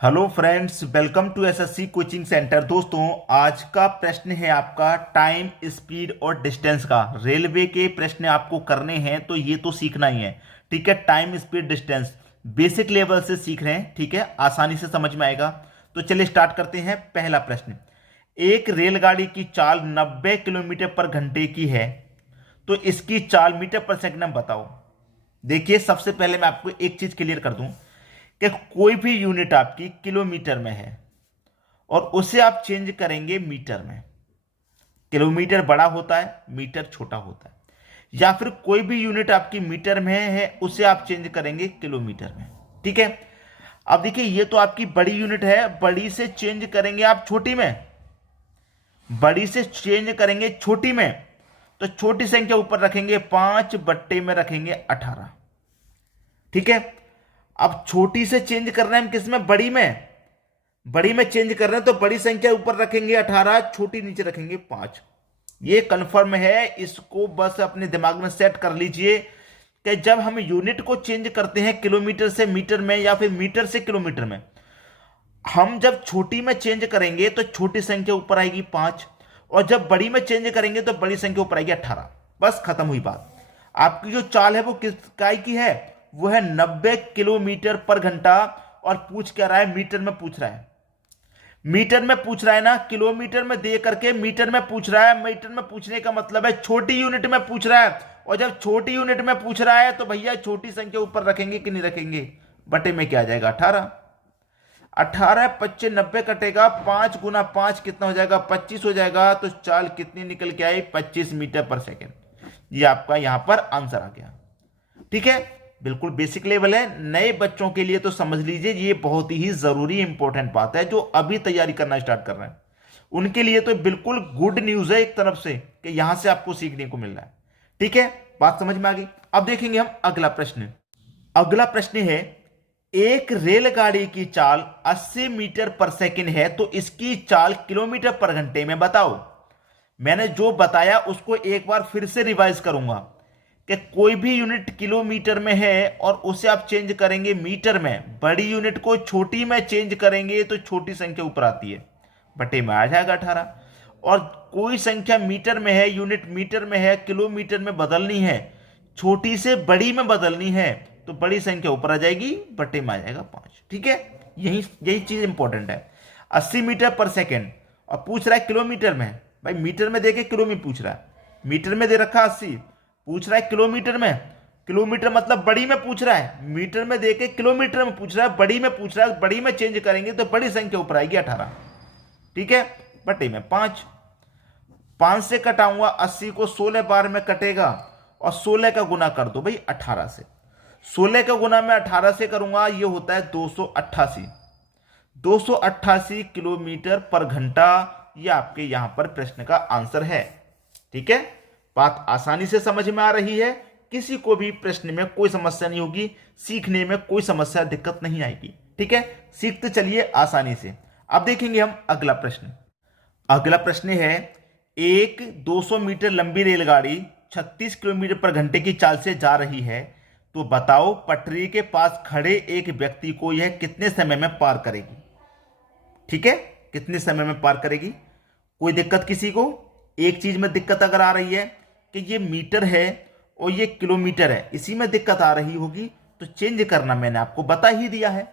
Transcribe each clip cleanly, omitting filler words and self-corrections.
Hello friends, welcome to SSC coaching centre. दोस्तों, आज का प्रश्न है आपका टाइम, स्पीड और डिस्टेंस का। रेलवे के प्रश्न आपको करने हैं तो ये तो सीखना ही है। ठीक है, time, speed, distance basic level से सीख रहे हैं। ठीक है, आसानी से समझ में आएगा। तो चलिए स्टार्ट करते हैं। पहला प्रश्न, एक रेलगाड़ी की चाल 90 किलोमीटर पर घंटे की है, तो इसकी चाल मीटर पर सेकंड में बताओ। देखिए, सबसे पहले मैं आपको एक चीज क्लियर कर दूं कि कोई भी यूनिट आपकी किलोमीटर में है और उसे आप चेंज करेंगे मीटर में। किलोमीटर बड़ा होता है, मीटर छोटा होता है। या फिर कोई भी यूनिट आपकी मीटर में है उसे आप चेंज करेंगे किलोमीटर में। ठीक है, अब देखिए, ये तो आपकी बड़ी यूनिट है, बड़ी से चेंज करेंगे आप छोटी में। बड़ी से चेंज करेंगे छोटी में, तो छोटी संख्या ऊपर रखेंगे 5 बट्टे में रखेंगे 18। ठीक है, अब छोटी से चेंज कर रहे हैं हम किस में? बड़ी में। बड़ी में चेंज कर रहे हैं तो बड़ी संख्या ऊपर रखेंगे 18, छोटी नीचे रखेंगे 5। ये कंफर्म है, इसको बस अपने दिमाग में सेट कर लीजिए कि जब हम यूनिट को चेंज करते हैं किलोमीटर से मीटर में या फिर मीटर से किलोमीटर में, हम जब छोटी में चेंज करेंगे तो छोटी संख्या ऊपर आएगी 5, और जब बड़ी में चेंज करेंगे तो बड़ी संख्या ऊपर आएगी 18। बस खत्म हुई बात। आपकी जो चाल है वो किस काय की है? वो है 90 किलोमीटर पर घंटा। और पूछ क्या रहा है? मीटर में पूछ रहा है। मीटर में पूछ रहा है ना, किलोमीटर में दे करके मीटर में पूछ रहा है। मीटर में पूछने का मतलब है छोटी यूनिट में पूछ रहा है, और जब छोटी यूनिट में पूछ रहा है तो भैया छोटी संख्या ऊपर रखेंगे कि नहीं रखेंगे? बटे में क्या आ जाएगा? 18। 18 25 90 कटेगा, 5 गुना 5 कितना हो जाएगा? 25 हो जाएगा। तो चाल कितनी निकल के आई? 25 मीटर पर सेकेंड। ये आपका यहां पर आंसर आ गया। ठीक है, बिल्कुल बेसिक लेवल है। नए बच्चों के लिए तो समझ लीजिए, ये बहुत ही जरूरी इंपॉर्टेंट बात है। जो अभी तैयारी करना स्टार्ट कर रहे हैं उनके लिए तो बिल्कुल गुड न्यूज है एक तरफ से, कि यहां से आपको सीखने को मिल रहा है। ठीक है, बात समझ में आ गई। अब देखेंगे हम अगला प्रश्न। अगला प्रश्न है, एक रेलगाड़ी की चाल 80 मीटर पर सेकंड है, तो इसकी चाल किलोमीटर पर घंटे में बताओ। मैंने जो बताया उसको एक बार फिर से रिवाइज करूंगा कि कोई भी यूनिट किलोमीटर में है और उसे आप चेंज करेंगे मीटर में। बड़ी यूनिट को छोटी में चेंज करेंगे तो छोटी संख्या ऊपर आती है, बटे में आ जाएगा 18। और कोई संख्या मीटर में है, यूनिट मीटर में है, किलोमीटर में बदलनी है, छोटी से बड़ी में बदलनी है, तो बड़ी संख्या ऊपर आ जाएगी, बटे में आ जाएगा 5। ठीक है, यही यही चीज इंपॉर्टेंट है। 80 मीटर पर सेकेंड और पूछ रहा है किलोमीटर में। भाई मीटर में देके किलो में पूछ रहा है, मीटर में दे रखा 80, पूछ रहा है किलोमीटर में। किलोमीटर मतलब बड़ी में पूछ रहा है, मीटर में देके किलोमीटर में पूछ रहा है, बड़ी में पूछ रहा है। बड़ी में चेंज करेंगे तो बड़ी संख्या ऊपर आएगी 18। ठीक है, बटे में 5। 5 से कटाऊंगा 80 को, 16 बार में कटेगा, और 16 का गुना कर दो भाई 18 से। 16 का गुना मैं 18 से करूंगा, ये होता है 288। 288 किलोमीटर पर घंटा, ये आपके यहां पर प्रश्न का आंसर है। ठीक है, बात आसानी से समझ में आ रही है। किसी को भी प्रश्न में कोई समस्या नहीं होगी, सीखने में कोई समस्या दिक्कत नहीं आएगी। ठीक है, सीखते चलिए आसानी से। अब देखेंगे हम अगला प्रश्न। अगला प्रश्न है, एक 200 मीटर लंबी रेलगाड़ी 36 किलोमीटर पर घंटे की चाल से जा रही है, तो बताओ पटरी के पास खड़े एक व्यक्ति को यह कितने समय में पार करेगी। ठीक है, कितने समय में पार करेगी? कोई दिक्कत किसी को? एक चीज में दिक्कत अगर आ रही है कि ये मीटर है और ये किलोमीटर है, इसी में दिक्कत आ रही होगी, तो चेंज करना मैंने आपको बता ही दिया है।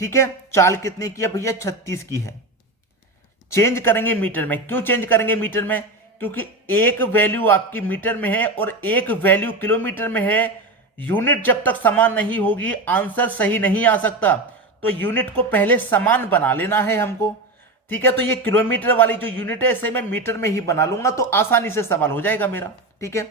ठीक है, चाल कितने की है भैया? 36 की है। चेंज करेंगे मीटर में। क्यों चेंज करेंगे मीटर में? क्योंकि एक वैल्यू आपकी मीटर में है और एक वैल्यू किलोमीटर में है। यूनिट जब तक समान नहीं होगी आंसर सही नहीं आ सकता, तो यूनिट को पहले समान बना लेना है हमको। ठीक है, तो ये किलोमीटर वाली जो यूनिट है इसे मैं मीटर में ही बना लूंगा, तो आसानी से सवाल हो जाएगा मेरा। ठीक है,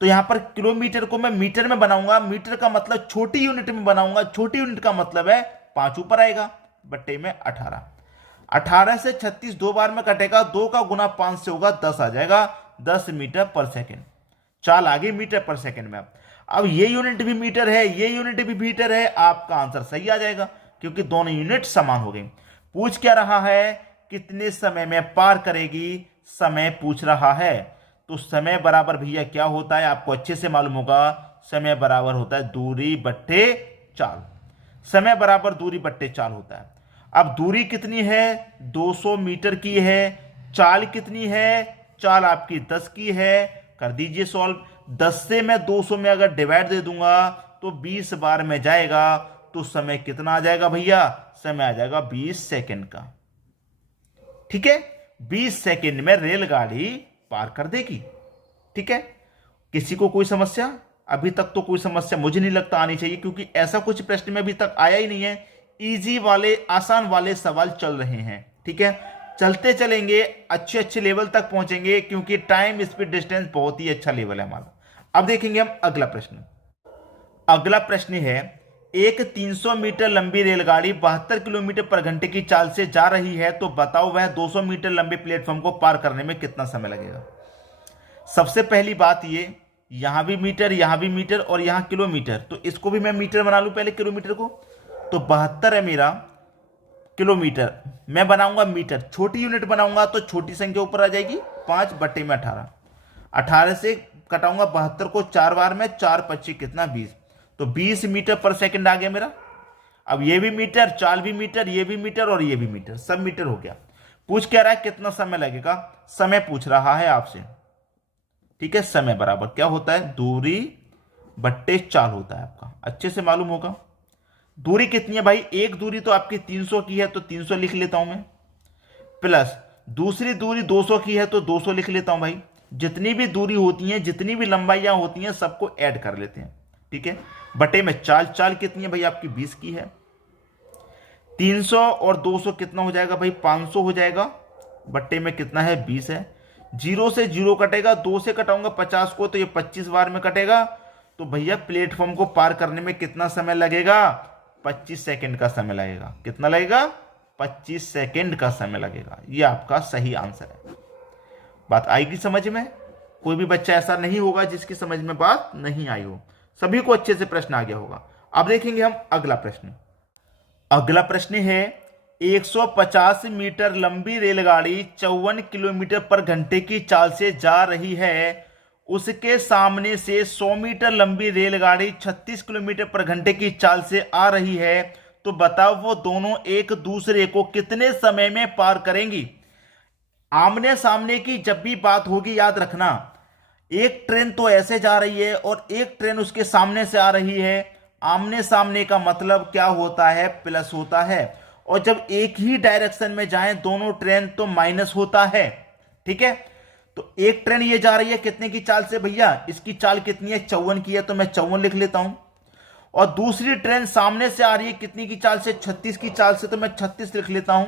तो यहां पर किलोमीटर को मैं मीटर में बनाऊंगा, मीटर का मतलब छोटी यूनिट में बनाऊंगा, छोटी यूनिट का मतलब है 5 ऊपर आएगा, बट्टे में 18। 18 से 36 दो बार में कटेगा, 2 का गुना 5 से होगा, 10 आ जाएगा। 10 मीटर पर सेकेंड। चाल आ गई मीटर पर सेकेंड में। अब ये यूनिट भी मीटर है, ये यूनिट भी मीटर है, आपका आंसर सही आ जाएगा, क्योंकि दोनों यूनिट समान हो गई। पूछ क्या रहा है? कितने समय में पार करेगी, समय पूछ रहा है। तो समय बराबर भैया क्या होता है? आपको अच्छे से मालूम होगा, समय बराबर होता है दूरी बट्टे चाल। समय बराबर दूरी बट्टे चाल होता है। अब दूरी कितनी है, 200 मीटर की है। चाल कितनी है, चाल आपकी 10 की है। कर दीजिए सॉल्व। 10 से मैं 200 में अगर डिवाइड दे दूंगा तो 20 बार में जाएगा, तो समय कितना आ जाएगा भैया, समय आ जाएगा 20 सेकंड का। ठीक है, 20 सेकंड में रेलगाड़ी पार कर देगी। ठीक है, किसी को कोई समस्या? अभी तक तो कोई समस्या मुझे नहीं लगता आनी चाहिए, क्योंकि ऐसा कुछ प्रश्न में अभी तक आया ही नहीं है। इजी वाले, आसान वाले सवाल चल रहे हैं। ठीक है, चलते चलेंगे, अच्छे अच्छे लेवल तक पहुंचेंगे, क्योंकि टाइम स्पीड डिस्टेंस बहुत ही अच्छा लेवल है हमारा। अब देखेंगे हम अगला प्रश्न। अगला प्रश्न है, एक 300 मीटर लंबी रेलगाड़ी 72 किलोमीटर पर घंटे की चाल से जा रही है, तो बताओ वह 200 मीटर लंबे प्लेटफॉर्म को पार करने में कितना समय लगेगा। सबसे पहली बात, ये यहां भी मीटर, यहां भी मीटर और यहां किलोमीटर, तो इसको भी मैं मीटर बना लूं पहले, किलोमीटर को। तो 72 है मेरा किलोमीटर, मैं बनाऊंगा मीटर। छोटी यूनिट बनाऊंगा तो छोटी संख्या ऊपर आ जाएगी, 5/18। 18 से कटाऊंगा 72 को 4 बार में, 4 25 कितना, 20। तो 20 मीटर पर सेकंड आ गया मेरा। अब ये भी मीटर, चाल भी मीटर, ये भी मीटर और ये भी मीटर, सब मीटर हो गया। पूछ क्या रहा है, कितना समय लगेगा, समय पूछ रहा है आपसे। ठीक है, समय बराबर क्या होता है, दूरी बट्टे चाल होता है आपका, अच्छे से मालूम होगा। दूरी कितनी है भाई, एक दूरी तो आपकी 300 की है, तो 300 लिख लेता हूं मैं, प्लस दूसरी दूरी 200 की है तो 200 लिख लेता हूं भाई। जितनी भी दूरी होती हैं, जितनी भी लंबाइयां होती हैं, सबको ऐड कर लेते हैं। ठीक है, बटे में चाल, चाल कितनी है भाई आपकी 20 की है। 300 और 200 कितना हो जाएगा भाई, 500 हो जाएगा, बट्टे में कितना है, 20 है। 0 से 0 कटेगा, 2 से कटाऊंगा 50 को, तो ये 25 बार में कटेगा। तो भैया प्लेटफॉर्म को पार करने में कितना समय लगेगा, 25 सेकंड का समय लगेगा। कितना लगेगा, 25 सेकंड का समय लगेगा। ये आपका सही आंसर है। बात आएगी समझ में? कोई भी बच्चा ऐसा नहीं होगा जिसकी समझ में बात नहीं आई हो, सभी को अच्छे से प्रश्न आ गया होगा। अब देखेंगे हम अगला प्रश्न। अगला प्रश्न है, 150 मीटर लंबी रेलगाड़ी 54 किलोमीटर पर घंटे की चाल से जा रही है। उसके सामने से 100 मीटर लंबी रेलगाड़ी 36 किलोमीटर पर घंटे की चाल से आ रही है, तो बताओ वो दोनों एक दूसरे को कितने समय में पार करेंगी। आमने सामने की जब भी बात होगी, याद रखना, एक ट्रेन तो ऐसे जा रही है और एक ट्रेन उसके सामने से आ रही है। आमने सामने का मतलब क्या होता है, प्लस होता है। और जब एक ही डायरेक्शन में जाएं दोनों ट्रेन, तो माइनस होता है। ठीक है, तो एक ट्रेन ये जा रही है कितने की चाल से भैया, इसकी चाल कितनी है, 54 की है, तो मैं 54 लिख लेता हूं। और दूसरी ट्रेन सामने से आ रही है कितनी की चाल से, 36 की चाल से, तो मैं 36 लिख लेता हूं।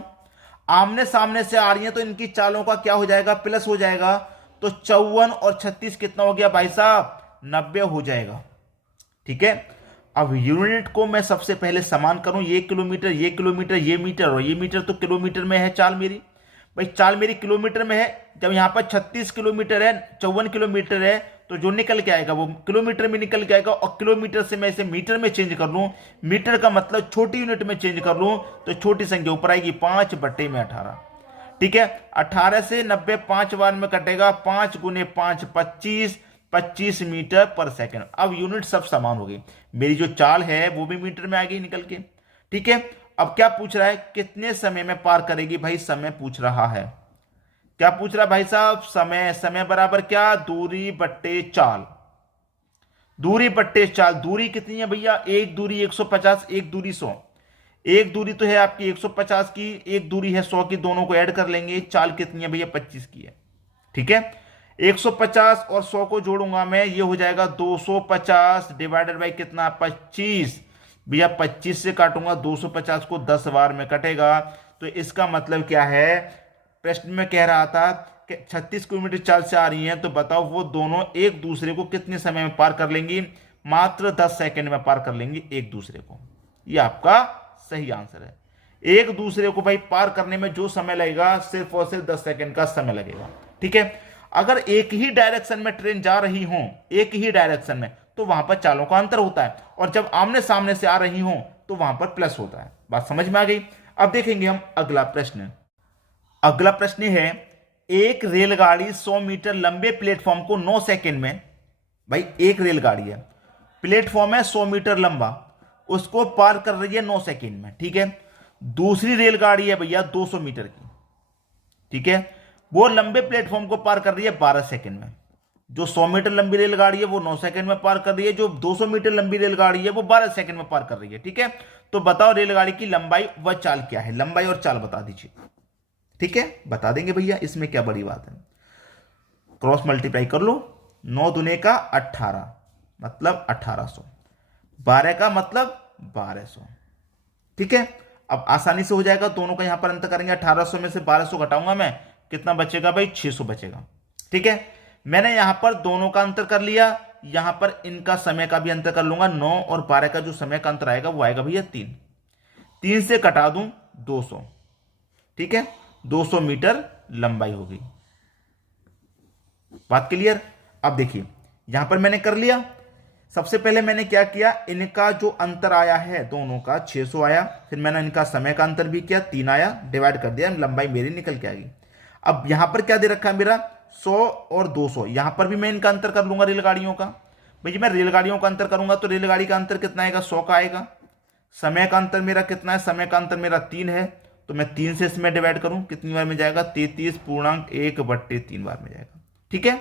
आमने सामने से आ रही है तो इनकी चालों का क्या हो जाएगा, प्लस हो जाएगा। तो 54 और 36 कितना हो गया भाई साहब, 90 हो जाएगा। ठीक है, अब यूनिट को मैं सबसे पहले समान करूं, ये किलोमीटर, ये किलोमीटर, ये मीटर और ये मीटर, तो किलोमीटर में है चाल मेरी। भाई चाल मेरी किलोमीटर में है, जब यहां पर 36 किलोमीटर है, 54 किलोमीटर है, तो जो निकल के आएगा वो किलोमीटर में निकल के आएगा। और किलोमीटर से मैं इसे मीटर में चेंज कर लूं, मीटर का मतलब छोटी यूनिट में चेंज कर लूं, तो छोटी संख्या ऊपर आएगी, 5/18। ठीक है, 18 से 90 5 बार में कटेगा, 5 गुने 5 25, 25 मीटर पर सेकंड। अब यूनिट सब समान हो गई, मेरी जो चाल है वो भी मीटर में आ गई निकल के। ठीक है, अब क्या पूछ रहा है, कितने समय में पार करेगी, भाई समय पूछ रहा है। क्या पूछ रहा है भाई साहब, समय। समय बराबर क्या, दूरी बट्टे चाल। दूरी बट्टे चाल, दूरी कितनी है भैया, एक दूरी 150, एक दूरी 100। एक दूरी तो है आपकी 150 की, एक दूरी है 100 की, दोनों को ऐड कर लेंगे। चाल कितनी है भैया, 25 की है। ठीक है, 150 और 100 को जोड़ूंगा मैं, ये हो जाएगा 250 डिवाइडेड बाई कितना, 25। भैया 25 से काटूंगा 250 को, 10 बार में कटेगा। तो इसका मतलब क्या है, प्रश्न में कह रहा था कि 36 किलोमीटर चाल से आ रही हैं, तो बताओ वो दोनों एक दूसरे को कितने समय में पार कर लेंगी, मात्र 10 सेकंड में पार कर लेंगी एक दूसरे को। ये आपका सही आंसर है। एक दूसरे को भाई पार करने में जो समय लगेगा, सिर्फ और सिर्फ 10 सेकंड का समय लगेगा। ठीक है, अगर एक ही डायरेक्शन में ट्रेन जा रही हो, एक ही डायरेक्शन में, तो वहां पर चालों का अंतर होता है, और जब आमने सामने से आ रही हो तो वहां पर प्लस होता है। बात समझ में आ गई? अब देखेंगे हम अगला प्रश्न। अगला प्रश्न है, एक रेलगाड़ी 100 मीटर लंबे प्लेटफॉर्म को 9 सेकंड में, भाई एक रेलगाड़ी है, प्लेटफॉर्म है 100 मीटर लंबा, उसको पार कर रही है 9 सेकंड में। ठीक है, दूसरी रेलगाड़ी है भैया 200 मीटर की, ठीक है, वो लंबे प्लेटफॉर्म को पार कर रही है 12 सेकंड में। जो 100 मीटर लंबी रेलगाड़ी है वो 9 सेकंड में पार कर रही है, जो 200 मीटर लंबी रेलगाड़ी है वो 12 सेकंड में पार कर रही है, ठीक है। तो बताओ रेलगाड़ी की लंबाई व चाल क्या है, लंबाई और चाल बता दीजिए, ठीक है, बता देंगे भैया, इसमें क्या बड़ी बात है। क्रॉस मल्टीप्लाई कर लो, 9 दूने का 18 मतलब 1800, 12 का मतलब 1200, ठीक है। अब आसानी से हो जाएगा, दोनों का यहां पर अंतर करेंगे, 1800 में से 1200 घटाऊंगा मैं, कितना बचेगा भाई, 600 बचेगा, ठीक है। मैंने यहां पर दोनों का अंतर कर लिया, यहां पर इनका समय का भी अंतर कर लूंगा, 9 और 12 का जो समय का अंतर आएगा वो आएगा भैया 3, 3 से कटा दूं 200, ठीक है, 200 मीटर लंबाई होगी। बात क्लियर। अब देखिए यहां पर मैंने कर लिया, सबसे पहले मैंने क्या किया, इनका जो अंतर आया है दोनों का 600 आया, फिर मैंने इनका समय का अंतर भी किया, 3 आया, डिवाइड कर दिया, लंबाई मेरी निकल के आ गई। अब यहां पर क्या दे रखा है मेरा, 100 और 200, यहां पर भी मैं इनका अंतर कर लूंगा रेलगाड़ियों का। भाई मैं रेलगाड़ियों का अंतर करूंगा तो रेलगाड़ी का अंतर कितना आएगा, 100 का आएगा। समय का अंतर मेरा कितना है, समय का अंतर मेरा 3 है, तो मैं 3 से इसमें डिवाइड करूं, कितनी बार में जाएगा, 33.1/3 बार में जाएगा, ठीक है।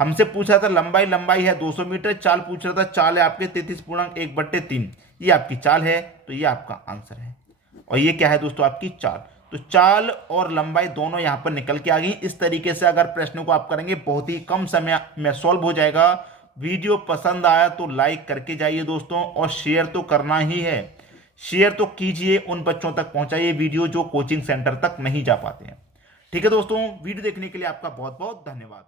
हमसे पूछा था लंबाई, लंबाई है 200 मीटर, चाल पूछ रहा था, चाल है आपके 33.1/3, ये आपकी चाल है, तो ये आपका आंसर है। और ये क्या है दोस्तों, आपकी चाल। तो चाल और लंबाई दोनों यहां पर निकल के आ गई। इस तरीके से अगर प्रश्न को आप करेंगे बहुत ही कम समय में सॉल्व हो जाएगा। वीडियो पसंद आया तो लाइक करके जाइए दोस्तों, और शेयर तो करना ही है, शेयर तो कीजिए, उन बच्चों तक पहुंचाइए वीडियो जो कोचिंग सेंटर तक नहीं जा पाते हैं, ठीक है दोस्तों। वीडियो देखने के लिए आपका बहुत बहुत धन्यवाद।